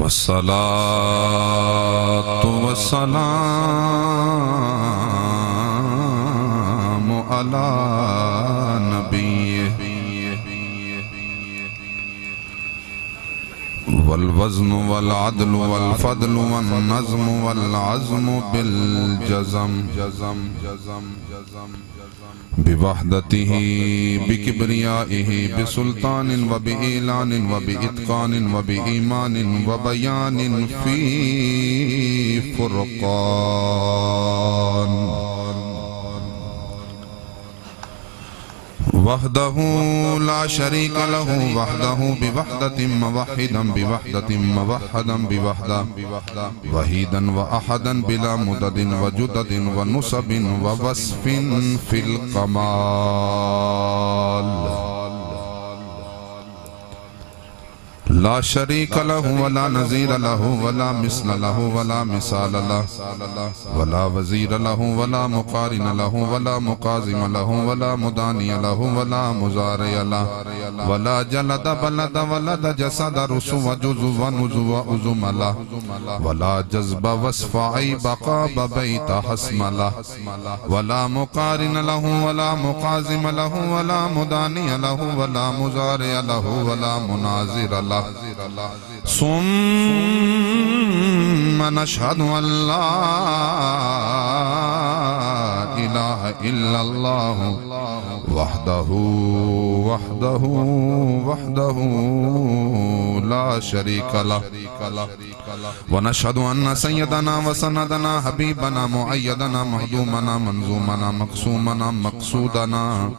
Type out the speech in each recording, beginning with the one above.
والصلاة والسلام على نبيه والوزن والعدل والفضل والنظم والعزم بالجزم بوحدته بكبريائه بسلطان وبإعلان وبإتقان وبإيمان وبيان في فرقان وحده لا شريك له وحده بوحدة موحدا بوحدة موحدا بوحدة وحيدا وأحدا بلا مدد وجدد ونسب ووصف في الكمال لا شريك له ولا نظير له ولا مثل له ولا مثال له ولا وزير له ولا مقارن له ولا مقازم له ولا مداني له ولا مزارع له ولا جلد بلد ولد جسد رسو وجزو ونزو وعزم له ولا جذب وصف عيب قاب بيت حسم له ولا مقارن له ولا مقازم له ولا مداني له ولا مزارع له ولا مناظر له ثم نشهد أن لا إله إلا الله وحده لا شريك له ونشهد أن سيدنا وسندنا حبيبنا مؤيدنا مهدومنا منظومنا مقسومنا مقصودنا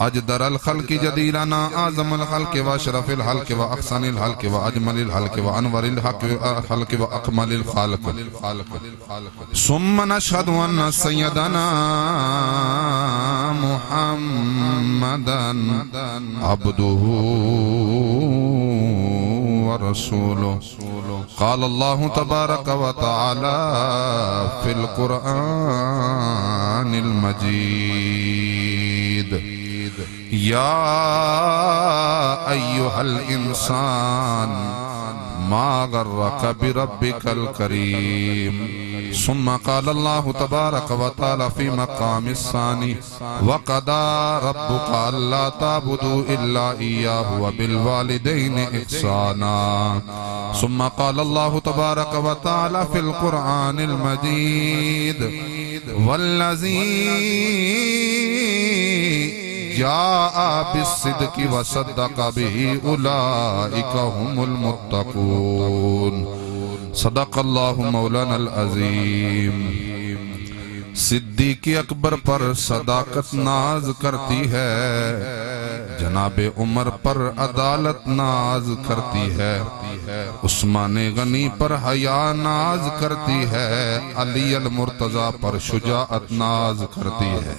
أجدر الخلق جديرنا أعظم الخلق وأشرف الخلق وأحسن الخلق وأجمل الخلق وأنور الخلق وأكمل الخلق ثم نشهد أن سيدنا محمدا عبده ورسوله قال الله تبارك وتعالى في القرآن المجيد يا أيها الإنسان ما غرك بربك الكريم ثم قال الله تبارك وتعالى في مقام الثاني وقضى ربك ألا تعبدوا إلا إياه وبالوالدين إحسانا ثم قال الله تبارك وتعالى في القرآن المجيد والذي جاء بالصدق وصدق به أولئك هم المتقون صدق اللہ مولانا العظیم صدیق اکبر پر صداقت ناز کرتی ہے جناب عمر پر عدالت ناز کرتی ہے عثمان غنی پر حیا ناز کرتی ہے علی المرتضی پر شجاعت ناز کرتی ہے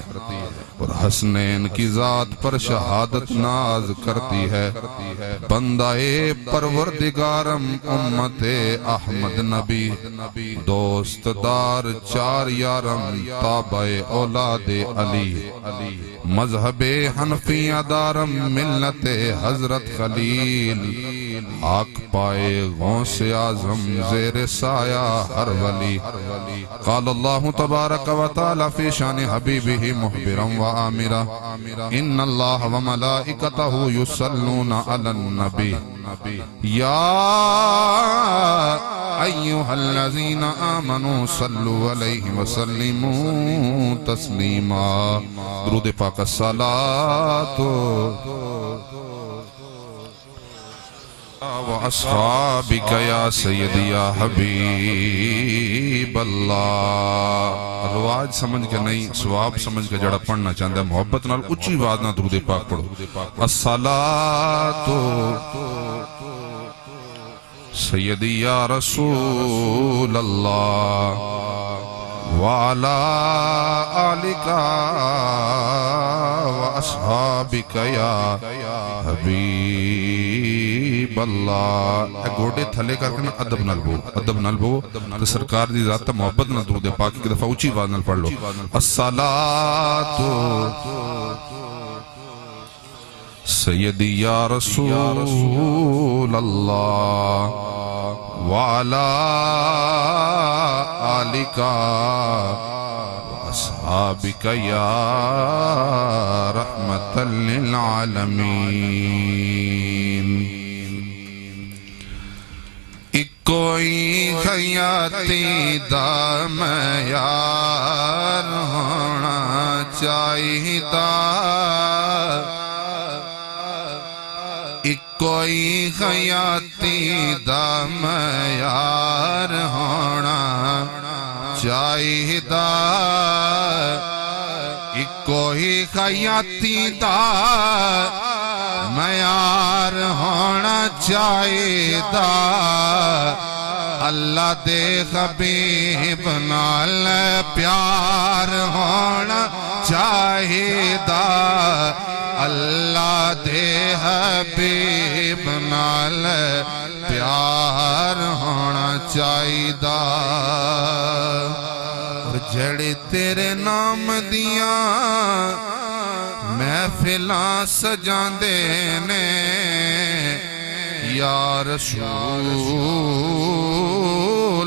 اور حسنین کی ذات پر شہادت ناز کرتی ہے بندہ پروردگارم امت احمد نبی دوست دار چار یارم تابع اولاد علی مذہب حنفیہ دارم ملت حضرت خلیل حق پائے غوث اعظم زیر سایہ ہر ولی قال اللہ تبارک و تعالی فی شان حبیبہ محبرا و آمرا ان اللہ و ملائکتہ یصلون علی النبی یا ایہا الذین آمنوا صلوا علیہ وسلموا تسلیما درود پاک الصلاة وَأَصْحَابِكَ يَا سَيِّدِي يَا حَبِيبَ اللہ رواج سمجھ کے نہیں ثواب سمجھ کے جڑا پڑھنا چاہتا ہے محبت نال اچھی آواز نہ درود پاک پڑھو الصلاة سیدی یا رسول اللہ وعلى آلك وأصحابك يا حبیب اللہ اے گوڑے تھلے کر کے نا ادب نال بو تو سرکار دی ذات محبت نال درود پاک کی دفعہ اونچی آواز نال پڑھ لو الصلاۃ سیدی یا رسول اللہ وعلا آلکا واصحابک یا رحمت للعالمین کوئی خیاطی دا معیار ہونا چاہیدا کوئی خیاطی دا معیار ہونا چاہیدا کوئی خیاطی دا معیار ہونا چاہیدا اللہ دے حبیب نال پیار ہونا چاہیدا اللہ دے حبیب نال پیار ہونا چاہیدا جڑے تیرے نام دیاں محفلاں سجاندے نے یا رسول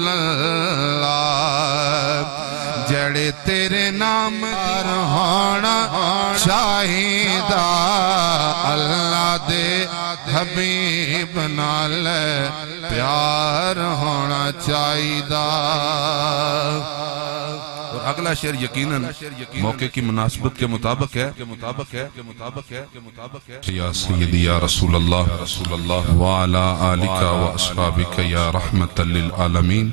اللہ جڑے تیرے نام پر ہونا چاہیدا اللہ دے حبیب نال پیار ہونا چاہیدا اگلا شعر یقیناً موقع کی مناسبت کے مطابق ہے یا سیدی یا رسول اللہ وعلا آلکا و اصحابک یا رحمت للعالمین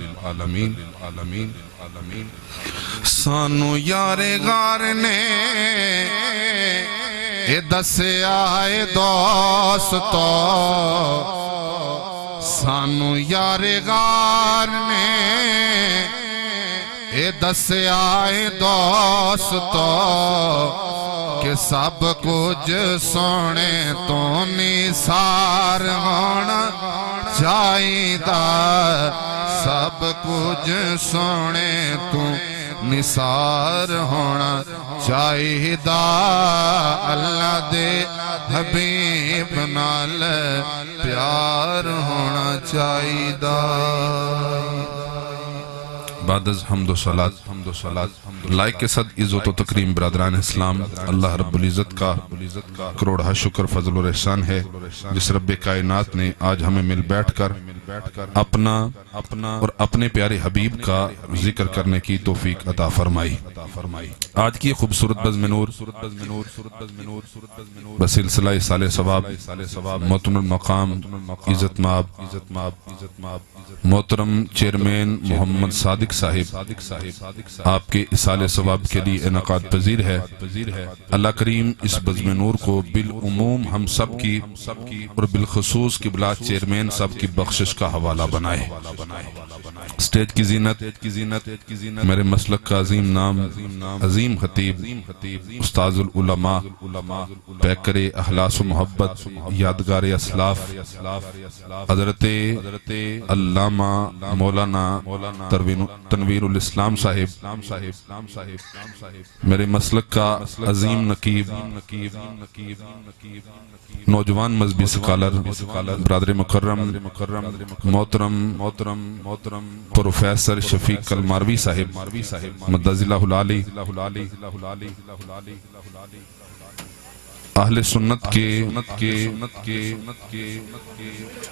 سانو یار غار نے اے دسیا اے دوستو سانو یار غار نے اے دسیا اے دوستو کہ سب کچھ سونے تو نثار ہونا چاہیدا سب کچھ سونے تو نثار ہونا چاہیدا اللہ دے حبیب نال پیار ہونا چاہیدا بعد از حمد و صلات لائق کے صد عزت و تکریم برادران اسلام اللہ رب العزت کا کروڑہ شکر فضل و احسان ہے جس رب کائنات نے آج ہمیں مل بیٹھ کر اپنا اور اپنے پیارے حبیب کا ذکر کرنے کی توفیق عطا فرمائی آج کی خوبصورت بزم نور بسلسلہ سال ثواب محترم المقام عزت مآب محترم چیئرمین محمد صادق صاحب آپ کے اصال ثواب کے لیے انعقاد پذیر ہے اللہ کریم اس بزم نور کو بالعموم ہم سب کی اور بالخصوص قبلہ چیئرمین صاحب کی بخشش کا حوالہ بنائے اسٹیج کی زینت میرے مسلک کا عظیم نام عظیم خطیب استاذ العلماء پیکر اخلاص و محبت یادگار اسلاف حضرت علامہ مولانا تنویر الاسلام صاحب میرے مسلک کا عظیم نقیب نوجوان مذہبی سکالر برادر مکرم محترم پروفیسر شفیق الماروی صاحب مدد اللہ العالی اہل سنت کے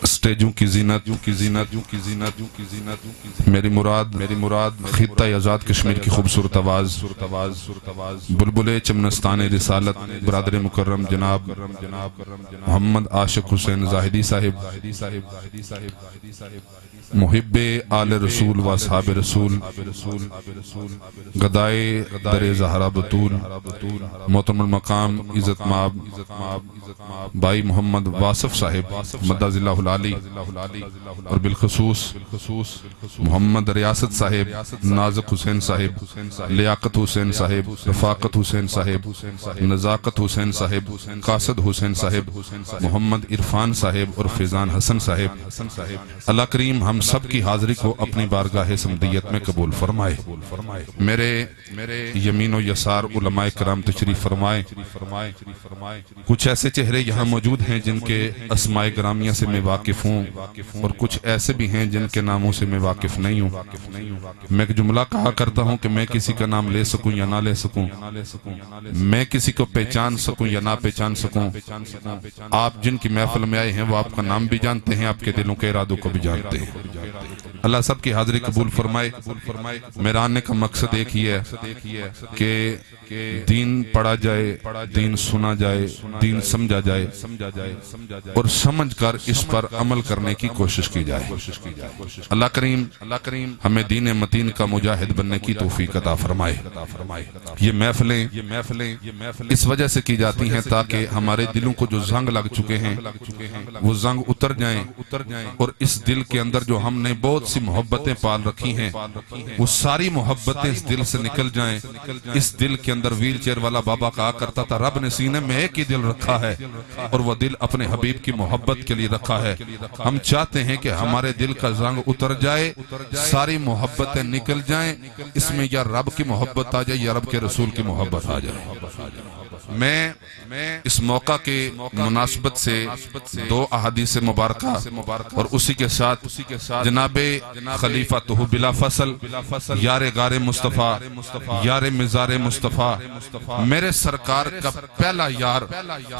سٹیجوں کی زینت میری مراد خطہ آزاد کشمیر کی خوبصورت آواز بلبلے چمنستان رسالت برادر مکرم جناب محمد عاشق حسین زاہدی صاحب محب آل رسول و اصحاب رسول گدائے در زہرا بطول محترم المقام عزت مآب بھائی محمد واصف صاحب مدد اللہ العالی اور بالخصوص محمد ریاست صاحب نازق حسین صاحب لیاقت حسین صاحب رفاقت حسین صاحب نزاقت حسین صاحب قاصد حسین صاحب محمد عرفان صاحب اور فیضان حسن صاحب اللہ کریم ہم ہم سب کی حاضری کو اپنی بارگاہ سمدیت میں قبول فرمائے۔ میرے یمین و یسار علماء کرام تشریف فرمائے۔ کچھ ایسے چہرے یہاں موجود ہیں جن کے اسماء گرامیہ سے میں واقف ہوں، اور کچھ ایسے بھی ہیں جن کے ناموں سے میں واقف نہیں ہوں۔ میں ایک جملہ کہا کرتا ہوں کہ میں کسی کا نام لے سکوں یا نہ لے سکوں، میں کسی کو پہچان سکوں یا نہ پہچان سکوں، آپ جن کی محفل میں آئے ہیں وہ آپ کا نام بھی جانتے ہیں، آپ کے دلوں کے ارادوں کو بھی جانتے ہیں۔ اللہ سب کی حاضری قبول فرمائے۔ میرا آنے کا مقصد ایک ہی ہے کہ دین پڑھا جائے، دین سنا جائے، دین سمجھا جائے، اور سمجھ کر اس پر عمل کرنے کی کوشش کی جائے۔ اللہ کریم ہمیں دین متین کا مجاہد بننے کی توفیق عطا فرمائے۔ یہ محفلیں اس وجہ سے کی جاتی ہیں تاکہ ہمارے دلوں کو جو زنگ لگ چکے ہیں وہ زنگ اتر جائیں، اور اس دل کے اندر جو ہم نے بہت سی محبتیں پال رکھی ہیں وہ ساری محبتیں اس دل سے نکل جائیں۔ اس دل کے اندر ویل چیئر والا بابا کہا کرتا تھا رب نے سینے میں ایک ہی دل رکھا ہے، اور وہ دل اپنے حبیب کی محبت کے لیے رکھا ہے۔ ہم چاہتے ہیں کہ ہمارے دل کا زنگ اتر جائے، ساری محبتیں نکل جائیں، اس میں یا رب کی محبت آ جائے یا رب کے رسول کی محبت آ جائے۔ میں اس موقع کے مناسبت سے دو احادیث مبارکہ اور اسی کے ساتھ جناب خلیفہ بلا فصل یار غار مصطفیٰ، یار مزار مصطفیٰ، میرے سرکار کا پہلا یار،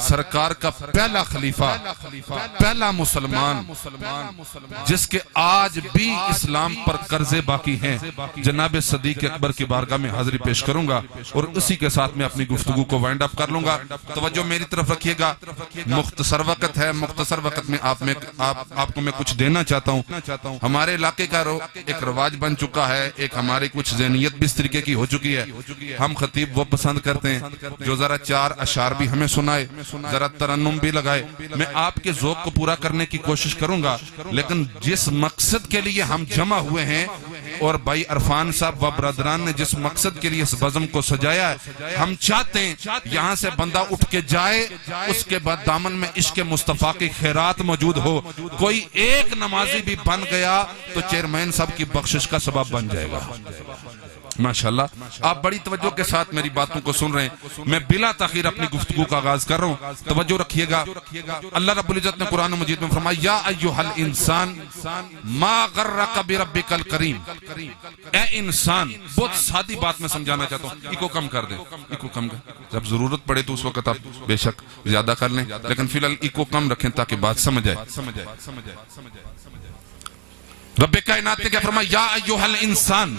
سرکار کا پہلا خلیفہ، پہلا مسلمان جس کے آج بھی اسلام پر قرضے باقی ہیں، جناب صدیق اکبر کی بارگاہ میں حاضری پیش کروں گا، اور اسی کے ساتھ میں اپنی گفتگو کو وائنڈ اپ کر لوں گا۔ توجہ میری طرف رکھیے گا، مختصر وقت ہے، مختصر وقت میں آپ کو میں کچھ دینا چاہتا ہوں۔ ہمارے علاقے کا ایک رواج بن چکا ہے، ایک ہماری کچھ ذہنیت بھی اس طریقے کی ہو چکی ہے، ہم خطیب وہ پسند کرتے ہیں جو ذرا چار اشعار بھی ہمیں سنائے، ذرا ترنم بھی لگائے۔ میں آپ کے ذوق کو پورا کرنے کی کوشش کروں گا، لیکن جس مقصد کے لیے ہم جمع ہوئے ہیں اور بھائی عرفان صاحب و برادران نے جس مقصد کے لیے اس بزم کو سجایا ہے، ہم چاہتے ہیں یہاں سے بندہ اٹھ کے جائے، اس کے بعد دامن میں عشق مصطفیٰ کی خیرات موجود ہو۔ کوئی ایک نمازی بھی بن گیا تو چیئرمین صاحب کی بخشش کا سبب بن جائے گا۔ ماشاءاللہ آپ بڑی توجہ کے ساتھ میری باتوں کو سن رہے ہیں، میں بلا تاخیر اپنی گفتگو کا آغاز کر رہا ہوں، توجہ رکھیے گا۔ اللہ رب العزت نے قرآن مجید میں فرمایا یا ایھا الانسان ما غرک بربک الکریم، اے انسان، بہت سادی بات میں سمجھانا چاہتا ہوں، ایکو کم کر دیں، ایکو کم کر، جب ضرورت پڑے تو اس وقت آپ بے شک زیادہ کر لیں، لیکن فی الحال ایکو کم رکھیں تاکہ بات سمجھ آئے۔ رب کائنات نے کیا فرمایا یا ایھا الانسان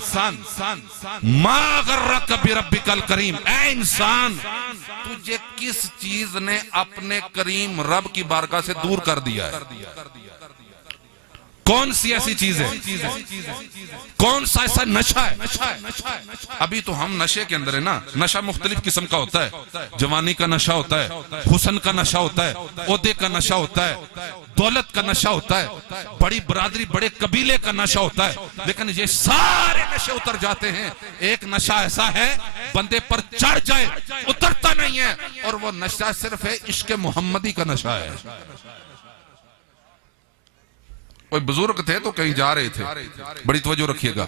ما غرک بربک الکریم، اے انسان تجھے کس چیز نے اپنے کریم رب کی بارگاہ سے دور کر دیا ہے؟ کون سی ایسی چیز ہے؟ کون سا ایسا نشہ ہے؟ ابھی تو ہم نشے کے اندر ہے نا، نشہ مختلف قسم کا ہوتا ہے، جوانی کا نشہ ہوتا ہے، حسن کا نشہ ہوتا ہے، عہدے کا نشہ ہوتا ہے، دولت کا نشہ ہوتا ہے، بڑی برادری بڑے قبیلے کا نشہ ہوتا ہے، لیکن یہ سارے نشے اتر جاتے ہیں۔ ایک نشہ ایسا ہے بندے پر چڑھ جائے اترتا نہیں ہے، اور وہ نشہ صرف ہے عشق محمدی کا نشہ ہے۔ کوئی بزرگ تھے تو کہیں جا رہے تھے، بڑی توجہ رکھیے گا،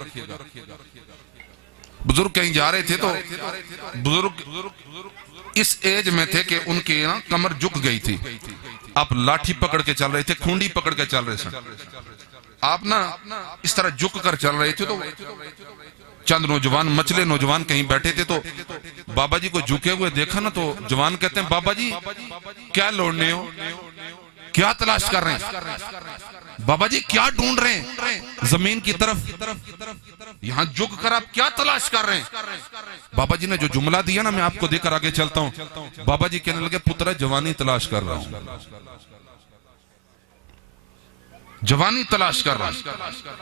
بزرگ کہیں جا رہے تھے تو بزرگ اس ایج میں تھے کہ ان کی کمر جھک گئی تھی، آپ لاٹھی پکڑ کے چل رہے تھے، کھونڈی پکڑ کے چل رہے تھے، آپ نا اس طرح جھک کر چل رہے تھے، تو چند نوجوان مچلے نوجوان کہیں بیٹھے تھے، تو بابا جی کو جھکے ہوئے دیکھا نا، تو جوان کہتے ہیں بابا جی کیا لوڑنے ہو، کیا تلاش کر رہے ہیں؟ بابا جی کیا ڈھونڈ رہے ہیں؟ زمین کی طرف، یہاں جھک کر آپ کیا تلاش کر رہے ہیں؟ بابا جی نے جو جملہ دیا نا، میں آپ کو دے کر آگے چلتا ہوں۔ بابا جی کہنے لگے پترا جوانی تلاش کر رہا ہوں، جوانی تلاش کر رہا ہوں۔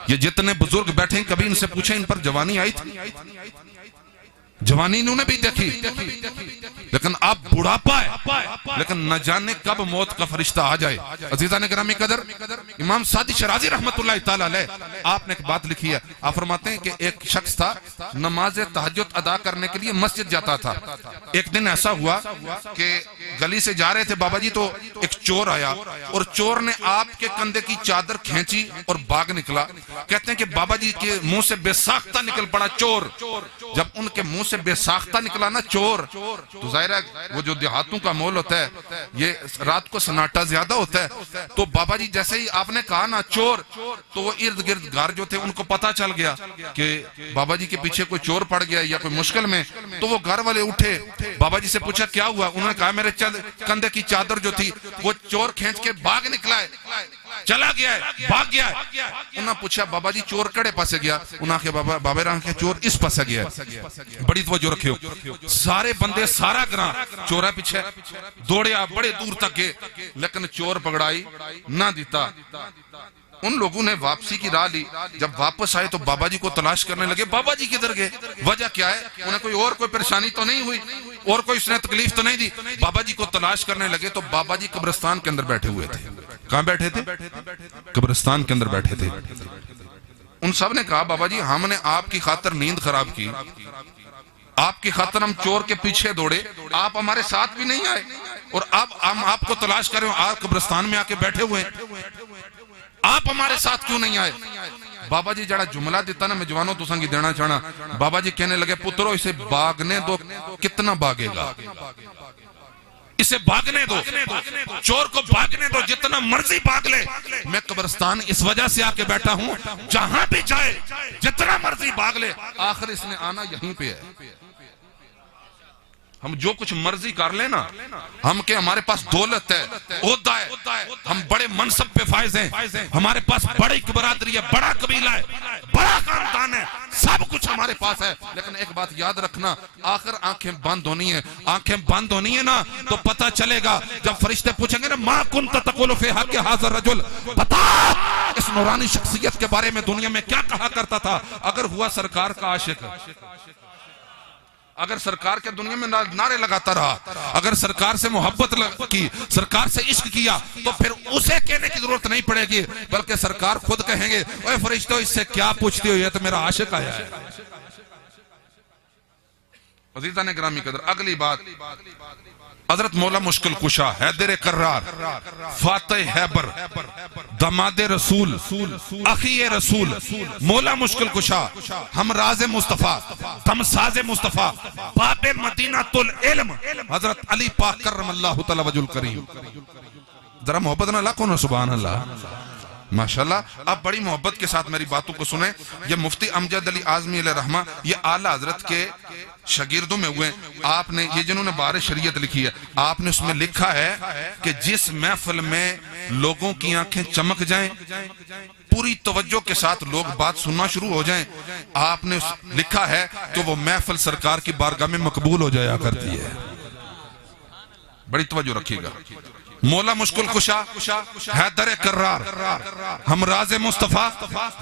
یہ جتنے بزرگ بیٹھے ہیں کبھی ان سے پوچھیں ان پر جوانی آئی تھی؟ جوانی انہوں نے بھی دیکھی، لیکن اب بڑھاپا ہے، لیکن نہ جانے کب موت کا فرشتہ آ جائے۔ عزیزان گرامی قدر، امام سعدی شرازی رحمت اللہ تعالی علیہ آپ نے ایک بات لکھی ہے، آپ فرماتے ہیں کہ ایک شخص تھا نماز تہجد ادا کرنے کے لیے مسجد جاتا تھا. ایک دن ایسا ہوا کہ گلی سے جا رہے تھے بابا جی، تو ایک چور آیا اور چور نے آپ کے کندھے کی چادر کھینچی اور بھاگ نکلا. کہتے ہیں کہ بابا جی کے منہ سے بے ساختہ نکل پڑا چور. جب ان کے منہ سے بے ساختہ نکلا نا چور، تو ظاہر ہے وہ جو دیہاتوں کا مول ہوتا ہے، یہ رات کو سناٹا زیادہ ہوتا ہے، تو بابا جی جیسے ہی آپ نے کہا نا چور، تو وہ ارد گرد گھر جو تھے ان کو پتا چل گیا کہ بابا جی کے پیچھے کوئی چور پڑ گیا یا کوئی مشکل میں. تو وہ گھر والے اٹھے، بابا جی سے پوچھا کیا ہوا؟ انہوں نے کہا میرے کندھے کی چادر جو تھی وہ چور کھینچ کے بھاگ نکلا ہے، چلا گیا ہے، بھاگ گیا ہے. انہوں نے پوچھا بابا جی چور کڑے پاسے گیا؟ انہوں نے کہا بابا رہاں کے چور اس پاسے گیا ہے. بڑی توجہ رکھیو، سارے بندے سارا گراں چورہ پیچھے دوڑے آپ بڑے دور تک گئے، لیکن چور پکڑائی نہ دیتا. ان لوگوں نے واپسی کی راہ لی. جب واپس آئے تو بابا جی کو تلاش کرنے لگے، بابا جی کدھر گئے، وجہ کیا ہے؟ انہیں کوئی پریشانی تو نہیں ہوئی اور کوئی اس نے تکلیف تو نہیں دی. بابا جی کو تلاش کرنے لگے تو بابا جی قبرستان کے اندر بیٹھے ہوئے تھے. کہاں بیٹھے تھے؟ قبرستان کے اندر بیٹھے تھے. ان سب نے کہا بابا جی ہم نے آپ کی خاطر نیند خراب کی، آپ کی خاطر ہم چور کے پیچھے دوڑے، آپ ہمارے ساتھ بھی نہیں آئے، اور اب ہم آپ کو تلاش کر رہے ہیں، آپ قبرستان میں آ کے بیٹھے ہوئے ہیں، آپ ہمارے ساتھ کیوں نہیں آئے؟ بابا جی جڑا جملہ دیتا نا میں جوانوں تو سنگی دینا چاہنا، بابا جی کہنے لگے پترو اسے بھاگنے دو. کتنا بھاگے گا؟ اسے بھاگنے دو، چور کو بھاگنے دو، جتنا مرضی بھاگ لے. میں قبرستان اس وجہ سے آ کے بیٹھا ہوں، جہاں بھی جائے جتنا مرضی بھاگ لے، آخر اس نے آنا یہیں پہ ہے. ہم جو کچھ مرضی کر لیں نا، ہم کہ ہمارے پاس دولت ہے، عہدہ ہے، ہم بڑے منصب پہ فائز ہیں، ہمارے پاس بڑی برادری ہے، بڑا قبیلہ ہے، بڑا خاندان ہے، سب کچھ ہمارے پاس ہے. لیکن ایک بات یاد رکھنا، آخر آنکھیں بند ہونی ہیں. آنکھیں بند ہونی ہیں نا تو پتہ چلے گا. جب فرشتے پوچھیں گے نا ما کنت تقول فی حق ھذا الرجل، بتا اس نورانی شخصیت کے بارے میں دنیا میں کیا کہا کرتا تھا. اگر ہوا سرکار کا عاشق، اگر سرکار کے دنیا میں نعرے لگاتا رہا، اگر سرکار سے محبت کی، سرکار سے عشق کیا، تو پھر اسے کہنے کی ضرورت نہیں پڑے گی، بلکہ سرکار خود کہیں گے اے فرشتو اس سے کیا پوچھتی ہو، یہ تو میرا عاشق آیا ہے. عزیزان گرامی قدر، اگلی بات حضرت مولا مشکل کشا، حیدر کرار، فاتح حیبر، داماد رسول، اخی رسول، مولا مشکل کشا، ہمراز مصطفیٰ، دمساز مصطفیٰ، باب مدینہ العلم، حضرت علی پاک کرم اللہ تعالی وجہ الکریم. ذرا محبت نہ لاکھوں نا سبحان اللہ. ماشاءاللہ آپ بڑی محبت کے ساتھ میری باتوں کو سنیں. یہ مفتی امجد علی اعظمی علیہ رحمہ یہ اعلیٰ حضرت کے شاگردوں میں ہوئے. آپ نے یہ جنہوں نے بار شریعت لکھی ہے، آپ نے اس میں لکھا ہے کہ جس محفل میں لوگوں کی آنکھیں چمک جائیں، پوری توجہ کے ساتھ لوگ بات سننا شروع ہو جائیں، آپ نے لکھا ہے کہ وہ محفل سرکار کی بارگاہ میں مقبول ہو جایا کرتی ہے. بڑی توجہ رکھیے گا. مولا مشکل کشا، حیدر کرار، ہمراز مصطفیٰ،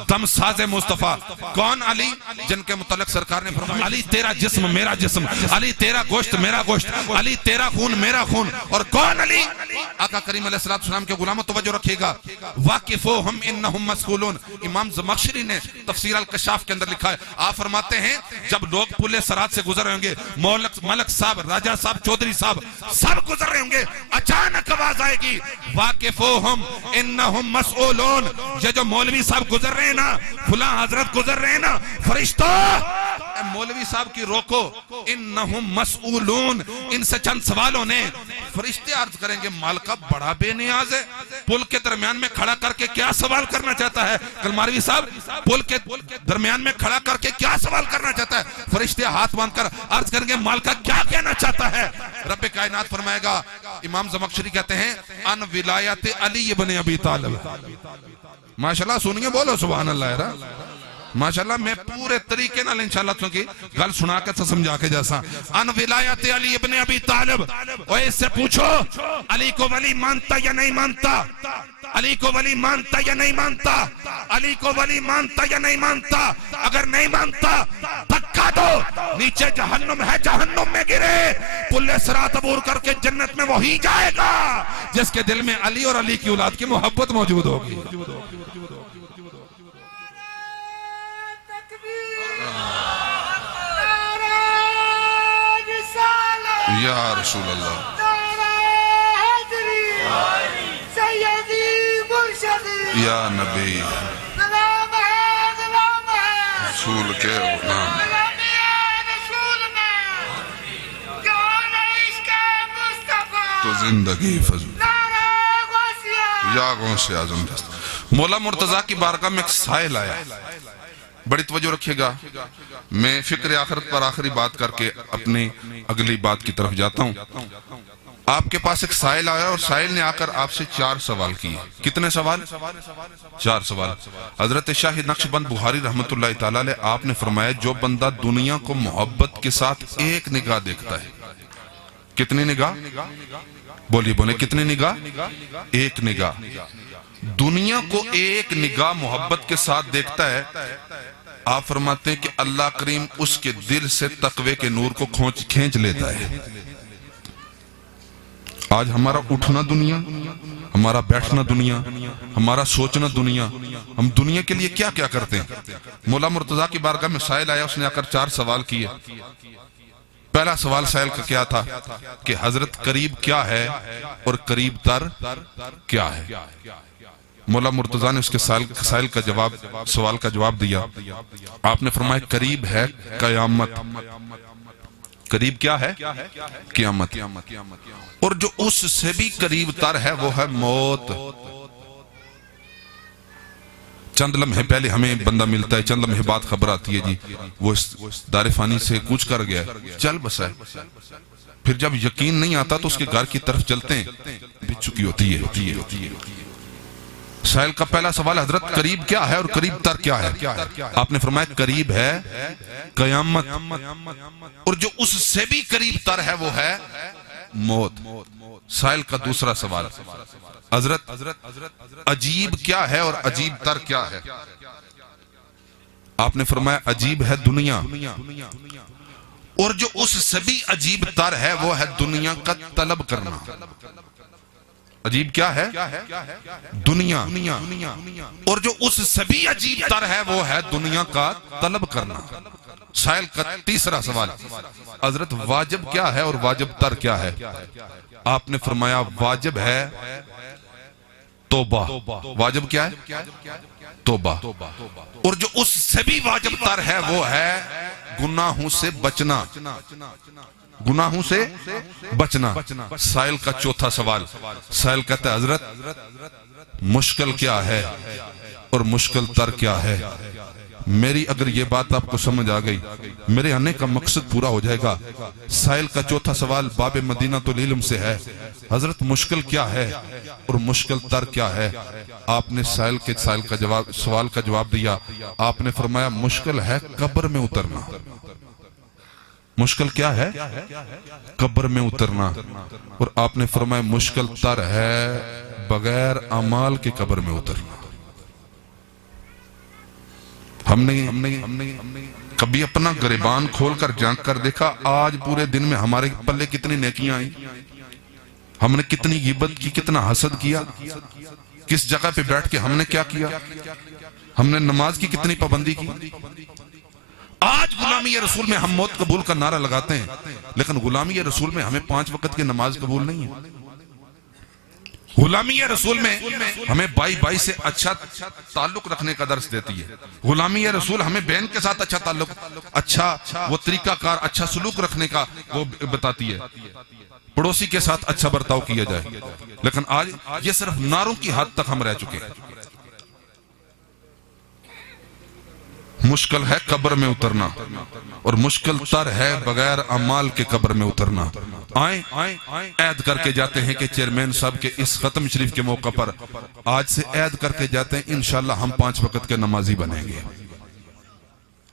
دمساز مصطفیٰ. کون؟ علی، جن کے متعلق سرکار نے فرمایا علی تیرا جسم میرا جسم، علی تیرا گوشت میرا گوشت، علی تیرا خون میرا خون. اور کون علی؟ آقا کریم علیہ السلام کے غلاموں توجہ رکھیے گا. واقفوہم انہم مسئولون. امام زمخشری نے تفسیر الکشاف کے اندر لکھا ہے، آپ فرماتے ہیں جب لوگ پل صراط سے گزر رہے ہوں گے، ملک صاحب، راجہ صاحب، چودھری صاحب سب گزر رہے ہوں گے، اچانک آواز آئے گی واقفوہم انہم مسئولون. یہ جو مولوی صاحب گزر رہے ہیں نا، فلاں حضرت گزر رہے ہیں نا، فرشتوں اے مولوی صاحب کی روکو، انہم مسئولون، ان سے چند سوالوں نے. فرشتے عرض کریں گے مالکہ بڑا بے نیاز ہے، پل کے درمیان میں کھڑا کر کے کیا سوال کرنا چاہتا ہے؟ کلماروی صاحب پل کے درمیان میں کھڑا کر کے کیا سوال کرنا چاہتا ہے؟ فرشتے ہاتھ باندھ کر عرض کریں گے مالکہ کیا کہنا چاہتا ہے؟ رب کائنات فرمائے گا، امام زمخشری کہتے ہیں ان ولایت علی ابن ابی طالب. ماشاءاللہ سنیے، بولو سبحان اللہ. ماشاءاللہ میں پورے طریقے نال انشاءاللہ چونکہ گل سنا کے سمجھا کے جیسا. ان ولایت علی ابن ابی طالب. اور اس سے پوچھو علی کو ولی مانتا یا نہیں مانتا، علی کو ولی مانتا یا نہیں مانتا، علی کو ولی مانتا یا نہیں مانتا. اگر نہیں مانتا دھکا دو، نیچے جہنم ہے، جہنم میں گرے، پل صراط عبور کر کے جنت میں وہی جائے گا جس کے دل میں علی اور علی کی اولاد کی محبت موجود ہوگی. یا رسول اللہ یا نبی رسول کے غلام تو زندگی فضول یا غوث اعظم دست. مولا مرتضیٰ کی بارگاہ میں ایک سائل آیا. بڑی توجہ رکھیے گا، میں فکر آخرت پر آخری بات کر کے اپنی اگلی بات کی طرف جاتا ہوں. آپ کے پاس ایک سائل آیا اور سائل نے آ کر آپ سے 4 سوال کیے. کتنے سوال؟ 4 سوال. حضرت شاہ نقشبند بخاری رحمت اللہ تعالیٰ علیہ آپ نے فرمایا جو بندہ دنیا کو محبت کے ساتھ ایک نگاہ دیکھتا ہے. کتنی نگاہ؟ بولیے بولے کتنی نگاہ؟ ایک نگاہ. دنیا کو ایک نگاہ محبت کے ساتھ دیکھتا ہے، آپ فرماتے ہیں کہ اللہ کریم اس کے دل سے تقوی کے نور کو کھینچ لیتا ہے. آج ہمارا اٹھنا دنیا، ہمارا بیٹھنا دنیا، ہمارا سوچنا دنیا، ہم دنیا کے لیے کیا کیا کرتے ہیں. مولا مرتضیٰ کی بارگاہ میں سائل آیا، اس نے آ کر 4 سوال کیے. پہلا سوال سائل کا کیا تھا کہ حضرت قریب کیا ہے اور قریب تر کیا ہے. مولا مرتضیٰ نے اس کے سائل کا سوال کا جواب دیا. آپ نے فرمایا قریب ہے قیامت. قریب کیا ہے؟ قیامت. اور جو اس سے بھی قریب تر ہے وہ ہے موت. چند لمحے پہلے ہمیں بندہ ملتا ہے، چند لمحے بعد خبر آتی ہے جی وہ اس دار فانی سے کوچ کر گیا ہے، چل بسا ہے. پھر جب یقین نہیں آتا تو اس کے گھر کی طرف چلتے ہیں، بچ چکی ہوتی ہے. سائل کا پہلا سوال حضرت قریب کیا ہے اور قریب تر کیا ہے. آپ نے فرمایا قریب ہے قیامت، اور جو اس سے بھی قریب تر ہے وہ ہے موت. سائل کا دوسرا سوال حضرت عجیب کیا ہے اور عجیب تر کیا ہے. آپ نے فرمایا عجیب ہے دنیا، اور جو اس سے بھی عجیب تر ہے وہ ہے دنیا کا طلب کرنا. عجیب کیا ہے؟ دنیا. اور جو اس سے بھی عجیب تر ہے وہ ہے دنیا کا طلب کرنا. سائل کا تیسرا سوال حضرت واجب کیا ہے اور واجب تر کیا ہے. آپ نے فرمایا واجب ہے توبہ. واجب کیا ہے؟ توبہ. اور جو اس سے بھی واجب تر ہے وہ ہے گناہوں سے بچنا. گناہوں سے بچنا. سائل کا چوتھا سوال سائل کہتا ہے حضرت مشکل کیا ہے اور مشکل تر کیا ہے. میری اگر یہ بات آپ کو سمجھ آ گئی میرے آنے کا مقصد پورا ہو جائے گا. سائل کا چوتھا سوال باب مدینہ العلم سے ہے حضرت مشکل کیا ہے اور مشکل تر کیا ہے. آپ نے سائل کا سوال کا جواب دیا. آپ نے فرمایا مشکل ہے قبر میں اترنا. مشکل کیا ہے؟ قبر میں اترنا. اور آپ نے فرمایا مشکل تر ہے بغیر اعمال کے قبر میں اترنا. ہم نے کبھی اپنا گریبان کھول کر جھانک کر دیکھا آج پورے دن میں ہمارے پلے کتنی نیکیاں آئیں؟ ہم نے کتنی غیبت کی، کتنا حسد کیا، کس جگہ پہ بیٹھ کے ہم نے کیا کیا، ہم نے نماز کی کتنی پابندی کی. آج غلامی رسول میں ہم موت قبول کا نعرہ لگاتے ہیں، لیکن غلامی رسول میں ہمیں 5 وقت کی نماز قبول نہیں ہے. غلامی رسول میں ہمیں بائی سے اچھا تعلق رکھنے کا درس دیتی ہے. غلامی رسول ہمیں بہن کے ساتھ اچھا تعلق، اچھا وہ طریقہ کار، اچھا سلوک رکھنے کا وہ بتاتی ہے. پڑوسی کے ساتھ اچھا برتاؤ کیا جائے. لیکن آج یہ صرف نعروں کی حد تک ہم رہ چکے ہیں. مشکل ہے قبر میں اترنا اور مشکل تر ہے بغیر اعمال کے قبر میں اترنا. آئیں عہد کر کے جاتے ہیں کہ چیئرمین صاحب کے اس ختم شریف کے موقع پر آج سے عہد کر کے جاتے ہیں انشاءاللہ ہم 5 وقت کے نمازی بنیں گے.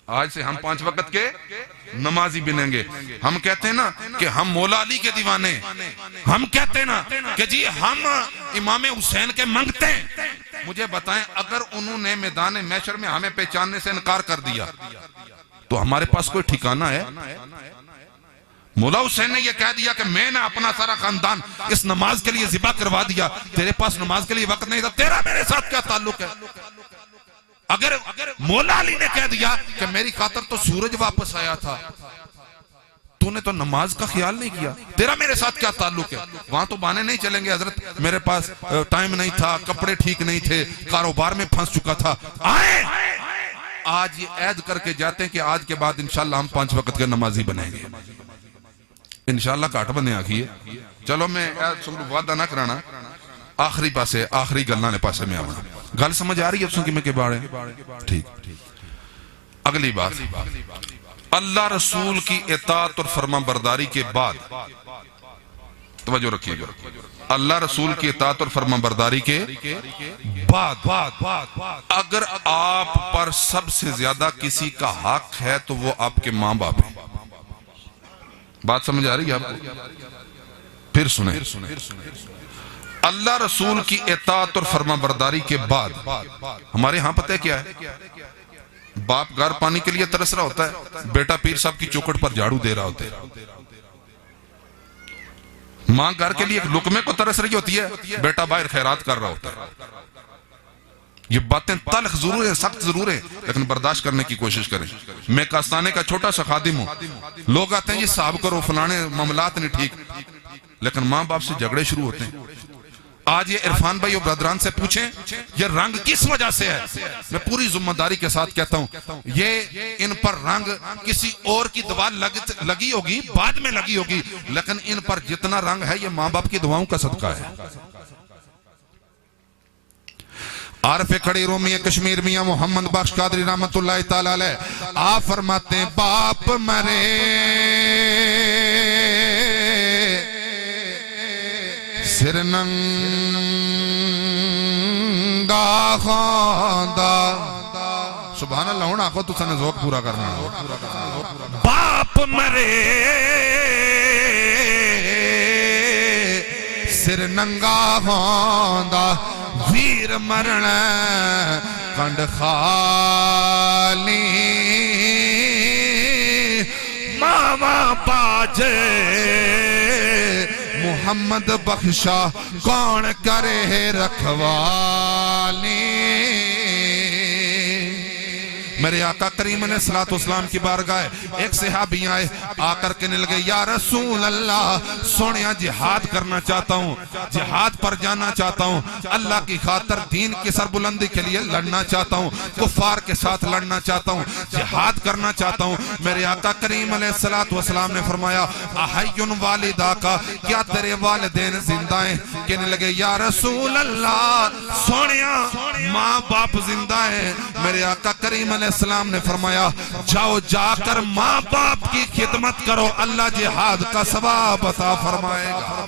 آج سے ہم 5 وقت کے نمازی بنیں گے. ہم کہتے ہیں نا کہ ہم مولا علی کے دیوانے، ہم کہتے ہیں نا کہ جی ہم امام حسین کے منگتے ہیں. مجھے بتائیں اگر انہوں نے میدان محشر میں ہمیں پہچاننے سے انکار کر دیا تو ہمارے پاس کوئی ٹھکانہ ہے؟ مولا حسین نے یہ کہہ دیا کہ میں نے اپنا سارا خاندان اس نماز کے لیے ذبح کروا دیا، تیرے پاس نماز کے لیے وقت نہیں تھا، تیرا میرے ساتھ کیا تعلق ہے؟ اگر مولا علی نے کہہ دیا کہ میری خاطر تو سورج واپس آیا تھا تو نے تو نماز کا خیال نہیں کیا، تیرا میرے ساتھ کیا تعلق ہے؟ وہاں تو بہانے نہیں چلیں گے حضرت میرے پاس ٹائم نہیں تھا، کپڑے ٹھیک نہیں تھے، کاروبار میں پھنس چکا تھا. آئیں آج یہ عہد کر کے جاتے ہیں کہ آج کے بعد انشاءاللہ ہم 5 وقت کے نمازی بنیں گے. انشاءاللہ کاٹ بنے آکھیے. چلو میں سنگو وعدہ نہ کرانا، آخری پاسے آخری گلنا نے پاسے میں آنا. گل سمجھ آ رہی ہے سن کی میں کے بارے؟ ٹھیک. اگلی بات، اللہ رسول کی اطاعت اور فرما برداری کے بعد، توجہ رکھیے گا، اللہ رسول کی اطاعت اور فرما برداری کے بعد اگر آپ پر سب سے زیادہ کسی کا حق ہے تو وہ آپ کے ماں باپ ہیں. بات سمجھ آ رہی ہے آپ کو؟ پھر سنیں، اللہ رسول کی اطاعت اور فرما برداری کے بعد ہمارے ہاں پتہ ہے کیا ہے؟ باپ گار پانی کے لیے ترس رہا ہوتا ہے، بیٹا پیر صاحب کی چوکھٹ پر جھاڑو دے رہا ہوتا ہے. ماں گھر کے لیے ایک لقمے کو ترس رہی ہوتی ہے، بیٹا باہر خیرات کر رہا ہوتا ہے. یہ باتیں تلخ ضرور ہیں، سخت ضرور ہیں، لیکن برداشت کرنے کی کوشش کریں. میں کاستانے کا چھوٹا سا خادم ہوں، لوگ آتے ہیں یہ صاحب کرو فلانے معاملات نہیں ٹھیک، لیکن ماں باپ سے جھگڑے شروع ہوتے ہیں. آج یہ عرفان بھائی اور برادران سے پوچھیں یہ رنگ کس وجہ سے ہے. میں پوری ذمہ داری کے ساتھ کہتا ہوں یہ ان پر رنگ کسی اور کی دعا لگی ہوگی، بعد میں لگی ہوگی، لیکن ان پر جتنا رنگ ہے یہ ماں باپ کی دعاؤں کا صدقہ ہے. عارف کھڑی رومی کشمیر میاں محمد بخش قادری رحمت اللہ تعالی علیہ آپ فرماتے ہیں باپ مرے سر ننگا خواندہ. سبحان اللہ. ہوں آخو تو سنے ذوق پورا کرنا. باپ مرے سر ننگا خواندہ ویر مرن کنڈ خالی ماما باجے محمد بخشا کون کرے رکھوالی. میرے آقا کریم علیہ السلام کی بارگاہ ایک صحابی آئے، آ کر کے نل گئے یا رسول اللہ سونیا جہاد کرنا چاہتا ہوں، جہاد پر جانا چاہتا ہوں، اللہ کی خاطر دین کی سربلندی کے لیے لڑنا چاہتا ہوں، کفار کے ساتھ لڑنا چاہتا ہوں، جہاد کرنا چاہتا ہوں. میرے آقا کریم علیہ السلام نے فرمایا احیٌ والدہ کا، کیا تیرے والدین زندہ ہیں؟ کہنے لگے یا رسول اللہ سونیا ماں باپ زندہ ہیں. میرے آقا کریم علیہ السلام نے فرمایا جاؤ جا کر ماں باپ کی خدمت کرو، اللہ جہاد کا ثواب عطا فرمائے گا.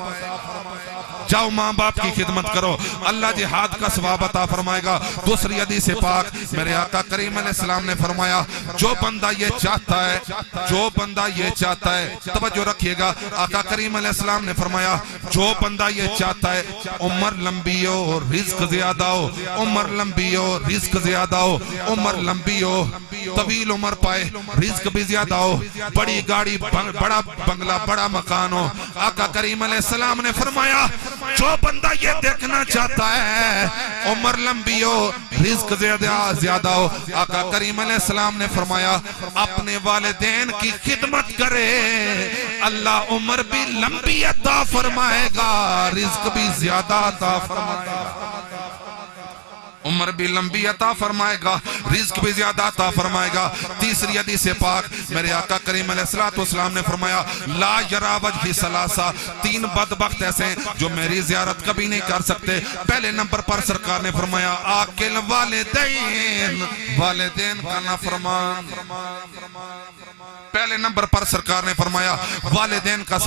جاؤ ماں باپ کی خدمت کرو، اللہ جہاد کا ثواب عطا فرمائے گا. دوسری حدیث پاک میرے آقا کریم علیہ السلام نے فرمایا جو بندہ یہ چاہتا ہے، جو بندہ یہ چاہتا ہے، توجہ رکھیے گا، آقا کریم علیہ السلام نے فرمایا جو بندہ یہ چاہتا ہے عمر لمبی ہو رزق زیادہ ہو، عمر لمبی ہو رزق زیادہ ہو، عمر لمبی ہو طویل عمر پائے رزق بھی زیادہ ہو، بڑی گاڑی بڑا بنگلہ بڑا مکان ہو. آقا کریم علیہ السلام نے فرمایا جو بندہ یہ دیکھنا چاہتا ہے عمر لمبی ہو رزق زیادہ ہو، آقا کریم علیہ السلام نے فرمایا اپنے والدین کی خدمت کرے، اللہ عمر بھی لمبی عطا فرمائے گا، رزق بھی زیادہ عطا فرمائے گا. عمر بھی لمبی عطا فرمائے گا، رزق بھی زیادہ عطا فرمائے گا. تیسری حدیث پاک میرے آقا کریم علیہ السلام نے فرمایا لا یرا وجہ ثلاثہ، 3 بدبخت ایسے ہیں جو میری زیارت کبھی نہیں کر سکتے. پہلے نمبر پر سرکار نے فرمایا آکل والدین، والدین کا نافرمان. پہلے نمبر پر سرکار نے فرمایا والدین کا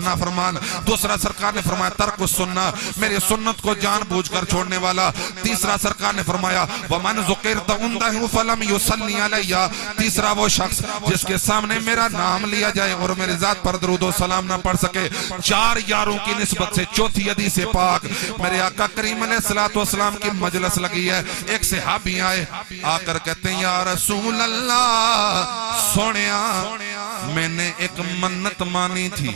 نافرمان. دوسرا سرکار نے فرمایا ترک السنہ، میرے سنت کو جان بوجھ کر چھوڑنے والا. تیسرا سرکار نے فرمایا وَمَنْ ذُقِرْتَ عُنْدَهُ فَلَمْ يُصَلِّ عَلَيَّ، تیسرا وہ شخص جس کے سامنے میرا نام لیا جائے اور میرے ذات پر درود و سلام نہ پڑھ سکے. 4 یاروں کی نسبت سے چوتھی حدیث پاک میرے آقا کریم علیہ السلام کی مجلس لگی ہے. ایک صحابی آئے، آ کر کہتے ہیں یا رسول اللہ سونیا میں نے ایک منت مانی تھی،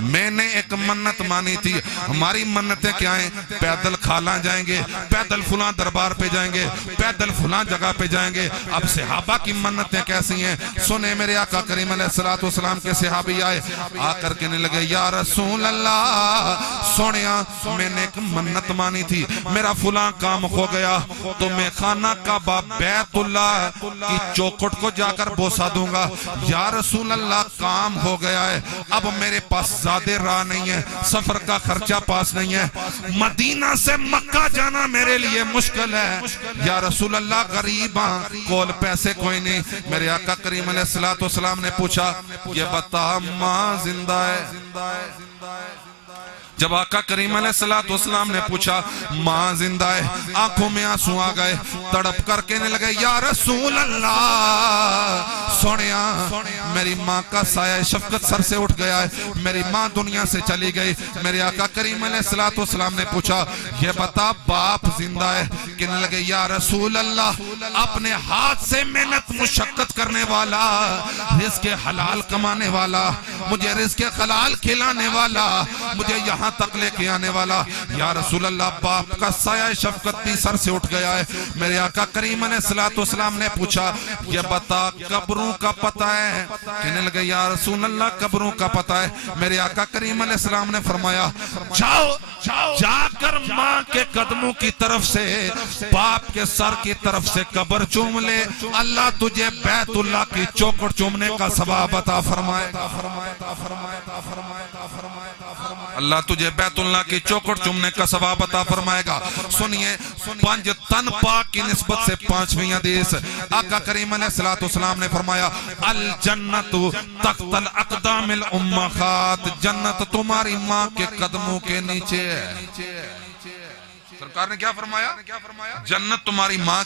میں نے ایک منت مانی تھی. ہماری منتیں کیا ہیں؟ پیدل کھالا جائیں گے، پیدل فلاں دربار پہ جائیں گے، پیدل فلاں جگہ پہ جائیں گے. اب صحابہ کی منتیں کیسی ہیں سنیں. میرے آقا کریم علیہ السلام کے صحابی آئے، آ کر کہنے لگے یا رسول اللہ سونیا میں نے ایک منت مانی تھی، میرا فلاں کام ہو گیا تو میں خانہ کعبہ بیت اللہ کی چوکھٹ کو جا کر بوسا دوں گا. یا رسول اللہ کام ہو گیا ہے، اب میرے پاس زیادہ راہ نہیں ہے، سفر کا خرچہ پاس نہیں ہے، مدینہ سے مکہ جانا میرے لیے مشکل ہے. یا رسول اللہ غریب ہاں، کول پیسے کوئی نہیں. میرے آقا کریم علیہ السلام نے پوچھا یہ بتا ماں زندہ ہے؟ جب آقا کریم علیہ السلام نے پوچھا ماں زندہ ہے، آنکھوں میں آنسو آ گئے، تڑپ کر کہنے لگے یا رسول اللہ سونیا میری ماں کا سایہ شفقت سر سے اٹھ گیا ہے، میری ماں دنیا سے چلی گئی. میرے آقا کریم علیہ السلام نے پوچھا یہ بتا باپ زندہ ہے؟ کہنے لگے یا رسول اللہ اپنے ہاتھ سے محنت مشقت کرنے والا، رزق حلال کمانے والا، مجھے رزق حلال کھلانے والا، مجھے یہاں تک لے کے آنے والا. یا رسول اللہ باپ کا سایہ شفقت بھی سر سے اٹھ گیا ہے. میرے آقا کریم علیہ السلام نے پوچھا یہ بتا قبروں کا پتہ ہے؟ کہنے لگے یا رسول اللہ قبروں کا پتہ ہے. میرے آقا کریم علیہ السلام نے فرمایا جاؤ جا کر ماں کے قدموں کی طرف سے باپ کے سر کی طرف سے قبر چوم لے، اللہ تجھے بیت اللہ کی چوکھٹ چومنے کا ثواب عطا فرمائے گا. اللہ تجھے بیت اللہ کی چوکھٹ چومنے کا ثواب عطا فرمائے گا. سنیے پنج تن پاک کی نسبت سے پانچویں حدیث آقا کریم علیہ السلام نے فرمایا الجنت تحت الاقدام الامہات، جنت تمہاری ماں کے قدموں کے نیچے ہے. سرکار نے کیا فرمایا؟ جنت تمہاری ماں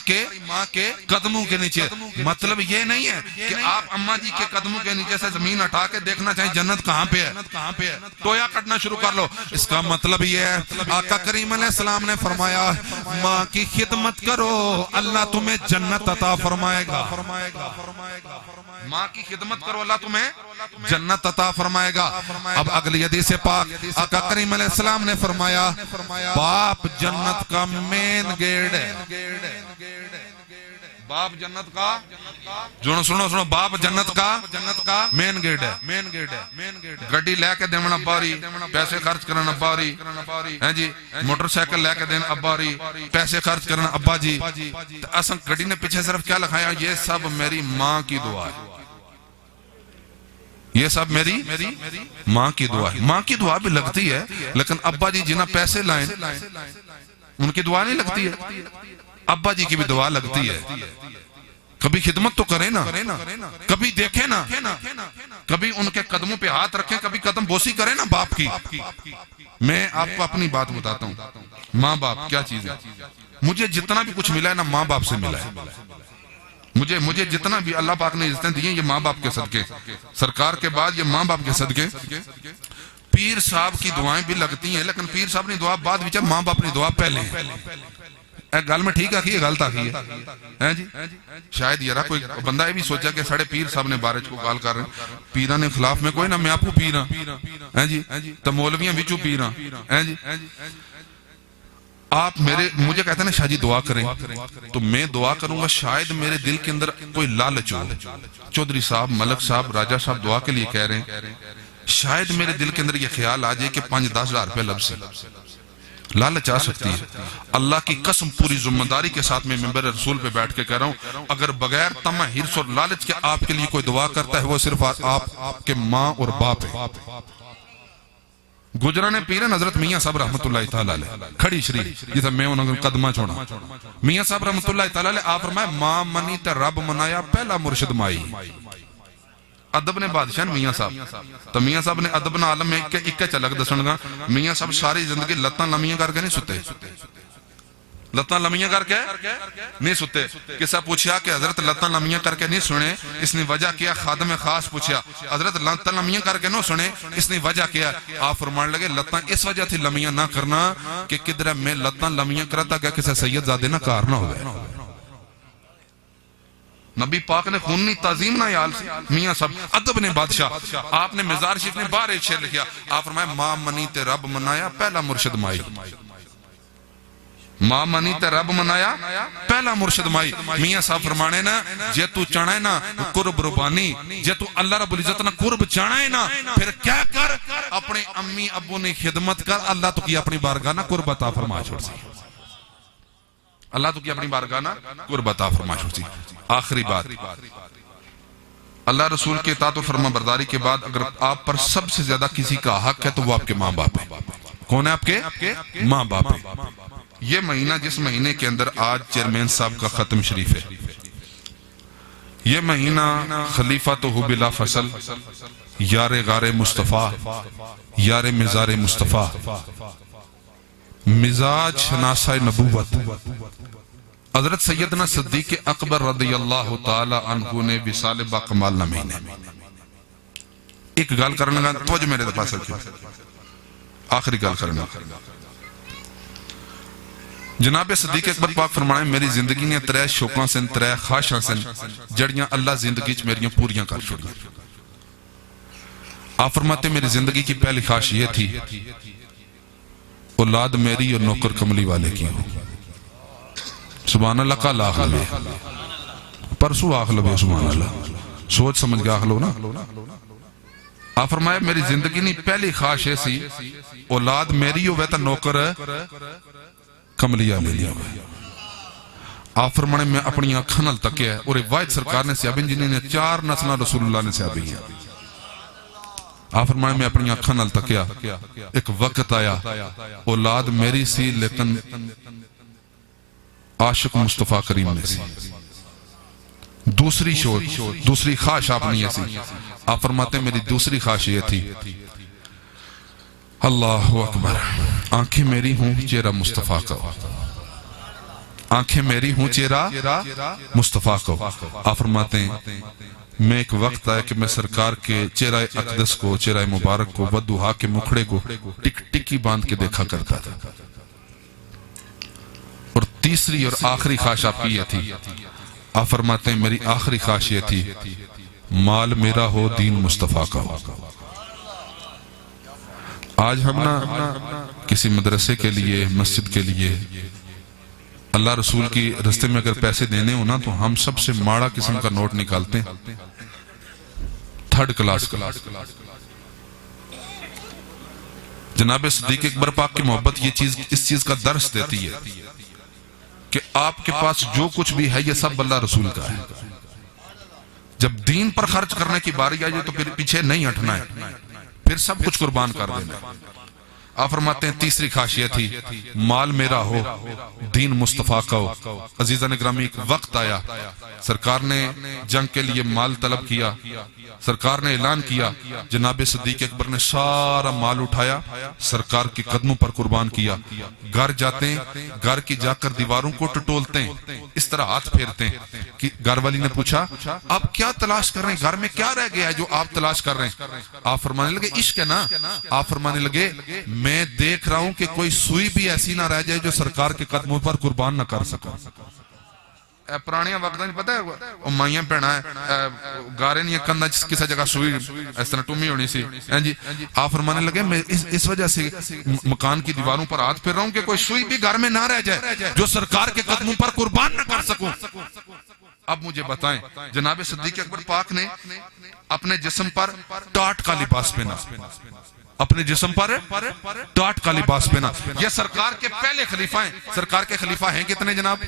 کے قدموں کے نیچے. مطلب یہ نہیں ہے کہ آپ اماں جی کے قدموں کے نیچے سے زمین ہٹا کے دیکھنا چاہیں جنت کہاں پہ ہے، ٹویا کٹنا شروع کر لو. اس کا مطلب یہ ہے آقا کریم علیہ السلام نے فرمایا ماں کی خدمت کرو اللہ تمہیں جنت عطا فرمائے گا. ماں کی خدمت کرو اللہ تمہیں جنت عطا فرمائے گا. اب اگلی حدیث پاک آقا کریم علیہ السلام نے فرمایا باپ جنت کا مین گیٹ ہے. باپ جنت کا سنو باپ جنت کا مین گیٹ ہے. گڑی لے کے دینا ابا ری، پیسے خرچ کرنا ابا ری، جی موٹر سائیکل لے کے دینا ابا ری، پیسے خرچ کرنا ابا جی. اصل گڑی نے پیچھے صرف کیا لکھایا یہ سب میری ماں کی دعا ہے، یہ سب میری ماں کی دعا ہے. ماں کی دعا بھی لگتی ہے لیکن ابا جی جنہیں پیسے لائیں ان کی دعا نہیں لگتی ہے، ابا جی کی بھی دعا لگتی ہے. کبھی خدمت تو کریں نا، کبھی دیکھیں نا، کبھی ان کے قدموں پہ ہاتھ رکھیں، کبھی قدم بوسی کریں نا باپ کی. میں آپ کو اپنی بات بتاتا ہوں، ماں باپ کیا چیز ہے. مجھے جتنا بھی کچھ ملا ہے نا ماں باپ سے ملا ہے. مجھے جتنا بھی اللہ پاک نے عزتیں دی ہیں یہ ماں باپ کے صدقے. سرکار کے بعد یہ ماں باپ کے صدقے. پیر صاحب کی دعائیں بھی لگتی ہیں لیکن پیر صاحب نے دعا بعد وچ ماں باپ نے دعا پہلے ہے. گل میں ٹھیک آخی ہے غلط آخی ہے جی. شاید یارا کوئی بندہ یہ بھی سوچا کہ ساڑھے پیر صاحب نے بارج کو گال کر رہے ہیں. پیران نے خلاف میں کوئی نہ، میں آپ کو پیران ہے جی، تو مولویاں وچوں پیران ہے جی. آپ مجھے کہتے ہیں نا شاہ جی دعا کریں تو میں دعا کروں گا شاید میرے دل کے اندر کوئی لالچ ہو. چودھری صاحب، ملک صاحب، راجہ صاحب دعا کے لیے کہہ رہے ہیں، شاید میرے دل کے اندر یہ خیال آ جائے کہ 5-10 ہزار روپے لب سے لالچ آ سکتی ہے. اللہ کی قسم پوری ذمہ داری کے ساتھ میں منبر رسول پہ بیٹھ کے کہہ رہا ہوں اگر بغیر طمع، حرص اور لالچ کے آپ کے لیے کوئی دعا کرتا ہے وہ صرف آپ کے ماں اور باپ ہے. گجرہ نے پیرن حضرت میاں صاحب رحمت اللہ تعالیٰ علیہ کھڑی شریف جیسا میں انہوں نے قدمہ چھوڑا. میاں صاحب رحمت اللہ تعالیٰ علیہ آپ فرمائے ماں منی تے رب منایا پہلا مرشد مائی. ادب نے بادشاہ میاں صاحب تو میاں صاحب نے ادب نہ عالم میں ایک چلک دسن گا. میاں صاحب ساری زندگی لتاں لمیاں کر کے نہیں ستے، لتاں لمیاں کر کے نہیں ستے. کسا پوچھا کہ حضرت لتاں لمیاں کر کے نہیں سنے، اس نے وجہ کیا؟ خادم خاص پوچھا حضرت لتاں لمیاں کر کے نہ سنے، اس نے وجہ کیا؟ آپ فرمان لگے لتاں اس وجہ تھی لمیاں نہ کرنا کہ کدھر میں لتاں لمیاں کرتا گیا کسا سید زادے نہ کار نہ ہوئے. نبی پاک نے خونی تعظیم نہ یال سے میاں صاحب ادب نے بادشاہ آپ نے مزار شریف نے باہر ایک شعر لکھیا آپ فرمایا ماں منی تے رب منایا پہلا مرشد مائی ماں منی تے رب منایا پہلا مرشد مائی میاں صاحب فرمانے نا جے تو چاہنا ہے نا قرب ربانی جے تو اللہ رب العزت نا قرب چاہنا ہے نا پھر کیا کر اپنے امی ابو نے خدمت کر اللہ تو کی اپنی بارگاہ نا قرب عطا فرما چھوڑ سی اللہ تو کی اپنی بارگاہ نا قرب عطا فرما چھوڑ سی آخری بات اللہ رسول کے اطاعت و فرما برداری کے بعد اگر آپ پر سب سے زیادہ کسی کا حق ہے تو وہ آپ کے ماں باپ ہے کون ہے آپ کے ماں باپ ہے یہ مہینہ جس مہینے کے اندر آج چیئرمین صاحب کا ختم شریف ہے یہ مہینہ خلیفہ تو بلا فصل یار غار مصطفیٰ یار مزار مصطفیٰ مزاج شناسہ نبوت حضرت سیدنا صدیق اکبر رضی اللہ تعالی عنہ نے وصال با کمال نہ مہینے ایک گال کرنے گا توجہ میرے پاس رکھیں آخری گال کرنے گا جناب صدیق اکبر پاک فرمائے میری زندگی نے ترے شوقاں سے ترے خواہشاں سے جڑیاں اللہ زندگی چ میریاں پوریاں کر چھوڑی آپ فرماتے میری زندگی کی پہلی خواہش یہ تھی اولاد میری اور نوکر کملی والے کی ہو سبحان اللہ کا لاغ لبے پرسو آخ لبے سبحان اللہ سوچ سمجھ کے آخ لو نا آپ فرمایا میری زندگی نے پہلی خواہش ایسی اولاد میری ہوئے تا نوکر کملیہ لے لیا ہوئے آپ فرمانے میں اپنی آنکھاں نال تکیا ہے اور واحد سرکار نے سیابین جنہیں نے 4 نسلہ رسول اللہ نے سیابین ہیں آپ فرمانے میں اپنی آنکھاں نال تکیا ایک وقت آیا اولاد میری سی لیکن عاشق مصطفیٰ کریم نے سی دوسری دوسری خواہش آپ نے یہ سی آپ فرماتے ہیں میری دوسری خواہش یہ تھی اللہ اکبر آنکھیں میری ہوں چہرہ مصطفیٰ کا آنکھیں میری ہوں چہرہ مصطفیٰ کو آپ فرماتے ہیں میں ایک وقت آیا کہ میں سرکار کے چہرہ اقدس کو چہرہ مبارک کو ودوہا کے مکھڑے کو ٹک ٹکی باندھ کے دیکھا کرتا تھا اور تیسری اور آخری خواہش آپ کی یہ تھی آپ فرماتے ہیں میری آخری خواہش یہ تھی مال میرا ہو دین مصطفیٰ کا ہو آج ہم نا کسی مدرسے کے لیے مسجد کے لیے اللہ رسول کی رستے میں اگر پیسے دینے ہو نا تو ہم سب سے ماڑا قسم کا نوٹ نکالتے ہیں 3rd کلاس کا جناب صدیق اکبر پاک کی محبت یہ چیز اس چیز کا درس دیتی ہے کہ آپ کے پاس جو کچھ بھی ہے یہ سب اللہ رسول کا ہے جب دین پر خرچ کرنے کی باری آئی تو پھر پیچھے نہیں ہٹنا ہے پھر سب کچھ قربان کر دینا آپ فرماتے ہیں تیسری خواہش یہ تھی مال میرا ہو دین مصطفیٰ کا ہو عزیزان گرامی ایک وقت آیا سرکار نے جنگ کے لیے مال طلب کیا سرکار نے اعلان کیا جناب صدیق اکبر نے سارا مال اٹھایا سرکار کے قدموں پر قربان کیا گھر جاتے ہیں گھر کی جا کر دیواروں کو ٹٹولتے ہیں اس طرح ہاتھ پھیرتے ہیں کہ گھر والی نے پوچھا آپ کیا تلاش کر رہے ہیں گھر میں کیا رہ گیا ہے جو آپ تلاش کر رہے ہیں آپ فرمانے لگے عشق ہے نا آپ فرمانے لگے میں دیکھ رہا ہوں کہ کوئی سوئی بھی ایسی نہ رہ جائے جو سرکار کے قدموں پر قربان نہ کر سکا پرانیاں وقتاں پتہ ہے مائیاں پہنا ہے گارے نہیں کندھا کسی جگہ سوئی اس طرح ٹومی ہونی سی آپ فرمانے لگے میں اس وجہ سے مکان کی دیواروں پر ہاتھ پھیر رہا ہوں کہ کوئی سوئی بھی گھر میں نہ رہ جائے جو سرکار کے قدموں پر قربان نہ کر سکوں اب مجھے بتائیں جناب صدیق اکبر پاک نے اپنے جسم پر ٹاٹ کا لباس پہنا اپنے جسم پر ٹاٹ کا لباس پہنا یہ سرکار کے پہلے خلیفہ ہیں سرکار کے خلیفہ ہیں کتنے جناب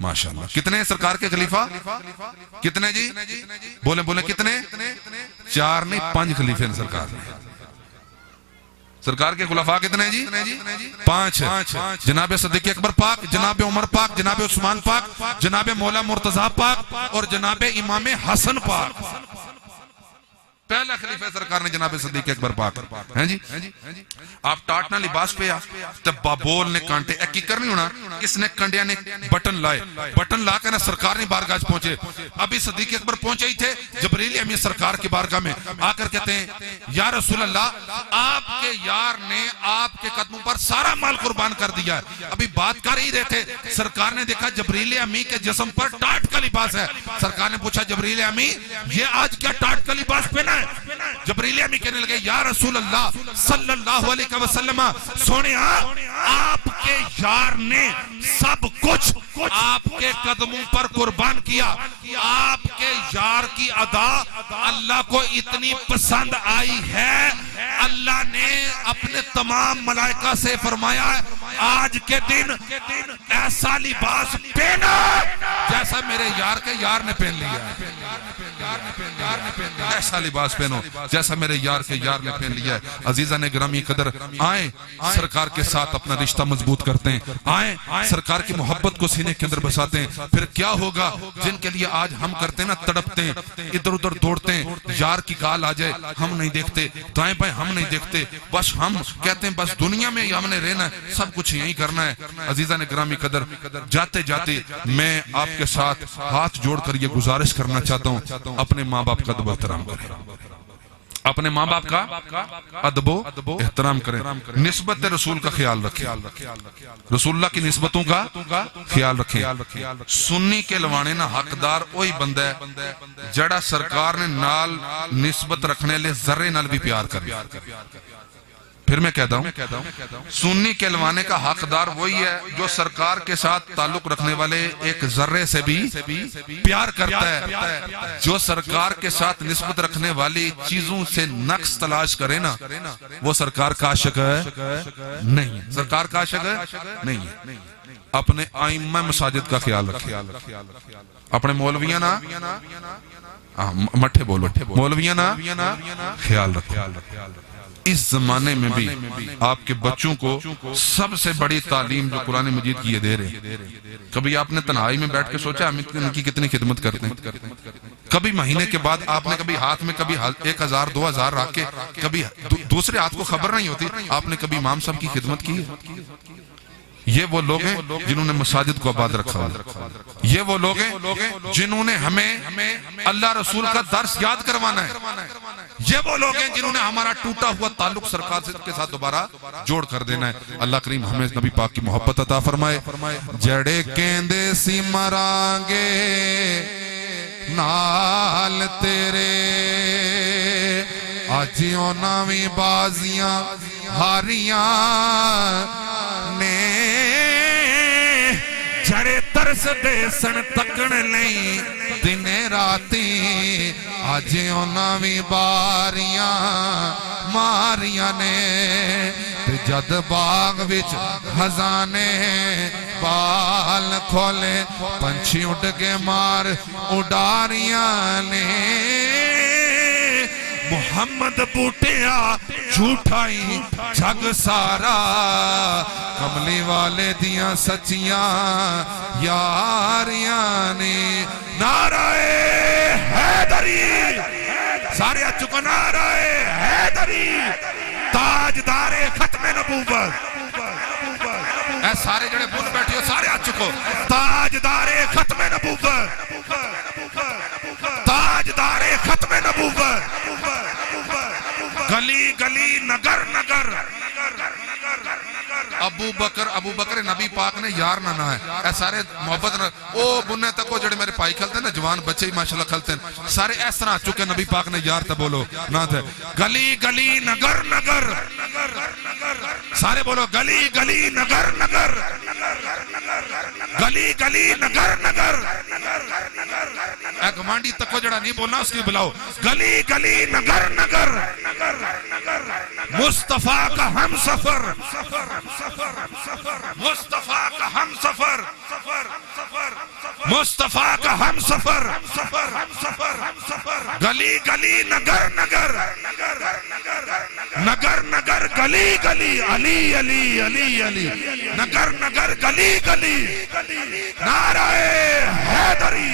ماشاءاللہ کتنے ہیں سرکار کے خلیفہ کتنے جی بولیں بولیں کتنے 4 نہیں 5 خلیفے ہیں سرکار کے خلفاء کتنے جی 5 جناب صدیق اکبر پاک جناب عمر پاک جناب عثمان پاک جناب مولا مرتضی پاک اور جناب امام حسن پاک پہلا خلیفہ سرکار نے جناب صدیق اکبر پاک ہیں جی آپ ٹاٹنا لباس پہ تب بابول نے کانٹے ایک کی کرنی ہونا اس نے کنڈیا نے بٹن لائے بٹن لا کے نا سرکار نے بارگاہ پہنچے ابھی صدیق اکبر پہنچے ہی تھے جبریل امین سرکار کی بارگاہ میں آ کر کہتے ہیں یا رسول اللہ آپ کے یار نے آپ آپ کے قدموں پر سارا مال قربان کر دیا ہے. ابھی بات کر ہی رہے تھے, سرکار نے دیکھا جبریل امی کے جسم پر ٹاٹ کا لباس ہے. سرکار نے پوچھا جبریل امی یہ آج کیا ٹاٹ کا لباس پہنا ہے؟ جبریل امی کہنے لگے یا رسول اللہ صلی اللہ علیہ وسلم, سونے آپ کے یار نے سب کچھ آپ کے قدموں پر قربان کیا. آپ کے یار کی ادا اللہ کو اتنی پسند آئی ہے, اللہ نے اپنے تمام ملائکہ سے فرمایا ہے آج کے دن ایسا لباس پہنا جیسا میرے یار کے یار نے پہن لیا ہے. ایسا لباس پہنو جیسا میرے یار کے یار نے پہن لیا ہے. عزیزان گرامی قدر, آئیں سرکار کے ساتھ اپنا رشتہ مضبوط کرتے ہیں, آئیں سرکار کی محبت کو سینے کے اندر بساتے ہیں. پھر کیا ہوگا جن کے لیے آج ہم کرتے ہیں نا, تڑپتے ہیں, ادھر ادھر دوڑتے ہیں, یار کی کال آ جائے ہم نہیں دیکھتے, دائیں بائیں ہم نہیں دیکھتے, بس ہم کہتے ہیں بس دنیا میں ہم نے رہنا ہے, سب کچھ یہی کرنا ہے. عزیزان گرامی قدر, جاتے جاتے میں آپ کے ساتھ ہاتھ جوڑ کر یہ گزارش کرنا چاہتا ہوں, اپنے ماں باپ کا ادب و احترام کریں, اپنے ماں باپ کا ادب و احترام کریں, نسبت رسول کا خیال رکھیں, رسول اللہ کی نسبتوں کا خیال رکھیں. سنی کے لوانے نہ حقدار وہی بندہ ہے جڑا سرکار نے نال نسبت رکھنے لے ذرے نال بھی پیار کرے. پھر میں کہتا ہوں سنی کہلوانے کا حقدار وہی ہے جو سرکار کے ساتھ تعلق رکھنے والے ایک ذرے سے بھی پیار کرتا ہے. جو سرکار کے ساتھ نسبت رکھنے والی چیزوں سے نقص تلاش کرے نا وہ سرکار کا عاشق ہے نہیں, سرکار کا عاشق ہے نہیں. اپنے ائمہ مساجد کا خیال رکھے, اپنے مولویاں نا مٹھے بولو, مولویاں نا خیال رکھے. اس زمانے میں بھی آپ کے بچوں کو سب سے بڑی تعلیم جو قرآن مجید کی یہ دے رہے. کبھی آپ نے تنہائی میں بیٹھ کے سوچا ہم ان کی کتنی خدمت کرتے ہیں؟ کبھی مہینے کے بعد آپ نے کبھی ہاتھ میں کبھی 1000 2000 رکھ کے, کبھی دوسرے ہاتھ کو خبر نہیں ہوتی آپ نے کبھی امام صاحب کی خدمت کی ہے؟ یہ وہ لوگ ہیں جنہوں نے مساجد کو آباد رکھا ہے, یہ وہ لوگ ہیں جنہوں نے ہمیں اللہ رسول کا درس یاد کروانا ہے, یہ وہ لوگ ہیں جنہوں نے ہمارا ٹوٹا ہوا تعلق سرکار کے ساتھ دوبارہ جوڑ کر دینا ہے. اللہ کریم ہمیں نبی پاک کی محبت عطا فرمائے. جڑے کہندے سی مرانگے نال تیرے آج اونا وی بازیاں ہاریاں نے, جڑے ترس دے سن تکن لئی دن راتی آج اونا وی باریاں ماریاں نے. جد باغ وچ خزانے بال کھولے پنچھی اڑ کے مار اڈاریاں نے. محمد بوٹیا جھوٹائی جھگ سارا کملی والے دیاں سچیاں یاریاں نے. نعرہ حیدری, سارے چکو نعرہ حیدری, تاجدار ختم نبوت. اے سارے جڑے بول بیٹھے ہو سارے آ چکو, تاجدار ختم نبوت, تاجدار ختم نبوت. گلی گلی نگر نگر ابو بکر نبی پاک نے یار نہ ہے. اے سارے محبت نہ او بننے تک وہ جڑے میرے پائی کھلتے ہیں نا, جوان بچے ہی ماشاءاللہ کھلتے ہیں, سارے اس طرح چکے نبی پاک نے یار تا بولو نہ تھے. گلی گلی نگر نگر, سارے بولو گلی گلی نگر نگر, گلی گلی نگر نگر. اے گمانڈی تک وہ جڑا نہیں بولنا اس کی بلاؤ. گلی گلی نگر نگر, مصطفیٰ کا ہم سفر, مصطفیٰ کا ہم سفر, مصطفیٰ کا ہم سفر. گلی گلی نگر نگر, نگر نگر گلی گلی, علی علی علی علی, نگر نگر گلی گلی. نعرہ حیدری.